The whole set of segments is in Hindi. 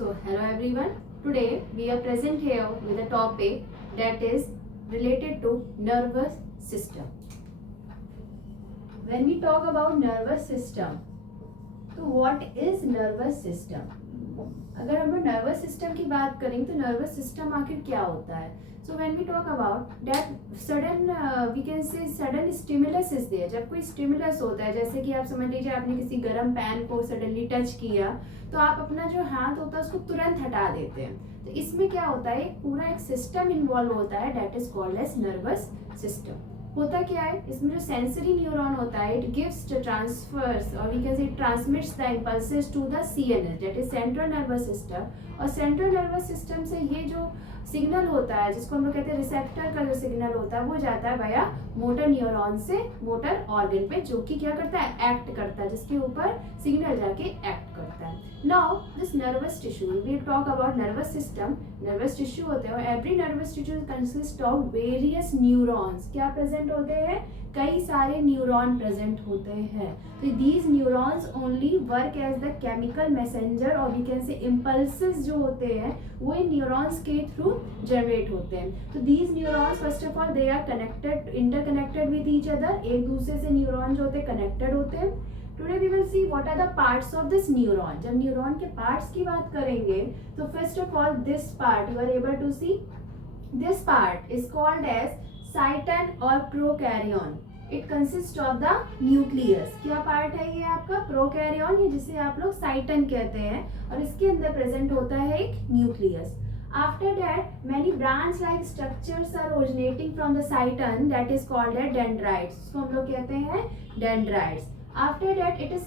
So hello everyone. Today we are present here with a topic that is related to nervous system. When we talk about nervous system, तो what is nervous system? अगर हम लोग नर्वस सिस्टम की बात करें तो नर्वस सिस्टम आखिर क्या होता है? So when we talk about that sudden we can say sudden stimulus is there. जब कोई स्टिमुलस होता है, जैसे कि आप समझ लीजिए आपने किसी गर्म पैन को सडनली टच किया तो आप अपना जो हाथ होता है उसको तुरंत हटा देते हैं. तो इसमें क्या होता है, पूरा एक सिस्टम इन्वॉल्व होता है that is called as nervous system. होता क्या है, इसमें जो सेंसरी न्यूरॉन होता है इट गिव्स द ट्रांसफर्स और we can say transmits the impulses to the CNS that is central nervous system. और सेंट्रल नर्वस सिस्टम से ये जो सिग्नल होता है जिसको हम लोग कहते हैं रिसेप्टर का जो सिग्नल होता है वो जाता है वाया मोटर न्यूरॉन से मोटर ऑर्गन पे, जो कि क्या करता है, एक्ट करता है, जिसके ऊपर सिग्नल जाके एक्ट करता है. Now this nervous tissue, we talk about nervous system. Nervous tissue होते हैं, every nervous tissue consist of various neurons. क्या प्रेजेंट होते हैं, कई सारे न्यूरॉन प्रेजेंट होते हैं. तो these neurons only work as the chemical messenger और वी कैन से इम्पल्सेस जो होते हैं वो इन न्यूरॉन्स के थ्रू जनरेट होते हैं. तो these neurons first of all they are connected, interconnected with each other. एक दूसरे से न्यूरॉन जो होते हैं कनेक्टेड होते हैं. Today we will see what are the parts of this neuron. जब न्यूरॉन के पार्ट्स की बात करेंगे तो first of all this part you are able to see, this part is called as cyton और perikaryon. It consist of the nucleus. क्या पार्ट है ये आपका, प्रोकैरियन, ये जिसे आप लोग साइटन कहते हैं, और इसके अंदर प्रेजेंट होता है एक nucleus. After that, many branch-like structures are originating from the cyton that is called as dendrites. इसको हम लोग कहते हैं dendrites. After that, it is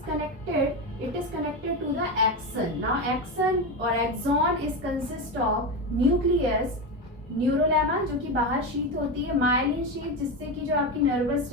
connected to the axon. Now, axon or axon is consist of nucleus, न्यूरोलेमा जो कि बाहर शीथ होती है, माइलिन शीथ जिससे कि जो आपकी नर्वस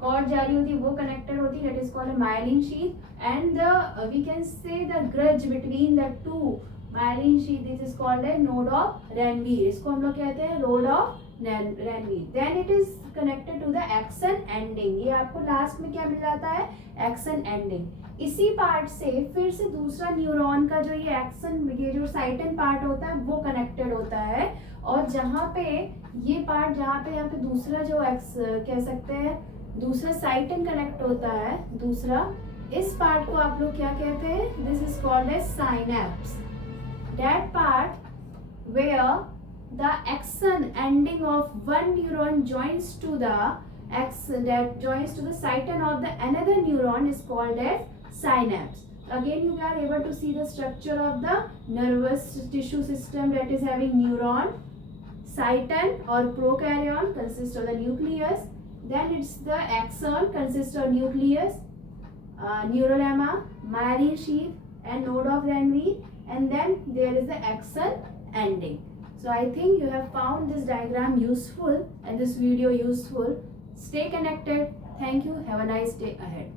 कॉर्ड जा रही होती है वो कनेक्टेड होती है, that is called myelin sheath. And the we can say the grudge between the two myelin sheath, this is called a node of Ranvier. इसको हम लोग कहते हैं node of Ranvier. Then it is connected to the axon ending. ये आपको लास्ट में क्या मिल जाता है, एक्सन एंडिंग. इसी पार्ट से फिर से दूसरा न्यूरॉन का जो ये एक्सन, ये जो साइटन पार्ट होता है वो कनेक्टेड होता है. और जहाँ पे ये पार्ट, जहाँ पे यहाँ पे दूसरा जो कह सकते हैं दूसरा साइटन कनेक्ट होता है, दूसरा, इस पार्ट को आप लोग क्या कहते हैं, this is called as synapse. That part where the axon ending of one neuron joins to the axon that joins to the cyton of the another neuron is called as synapse. Again you are able to see the structure of the nervous tissue system that is having neuron, cyton or prokaryon consists of the nucleus, then it's the axon consists of nucleus, neurolemma, myelin sheath and node of Ranvier, and then there is the axon ending. So I think you have found this diagram useful and this video useful. Stay connected. Thank you. Have a nice day ahead.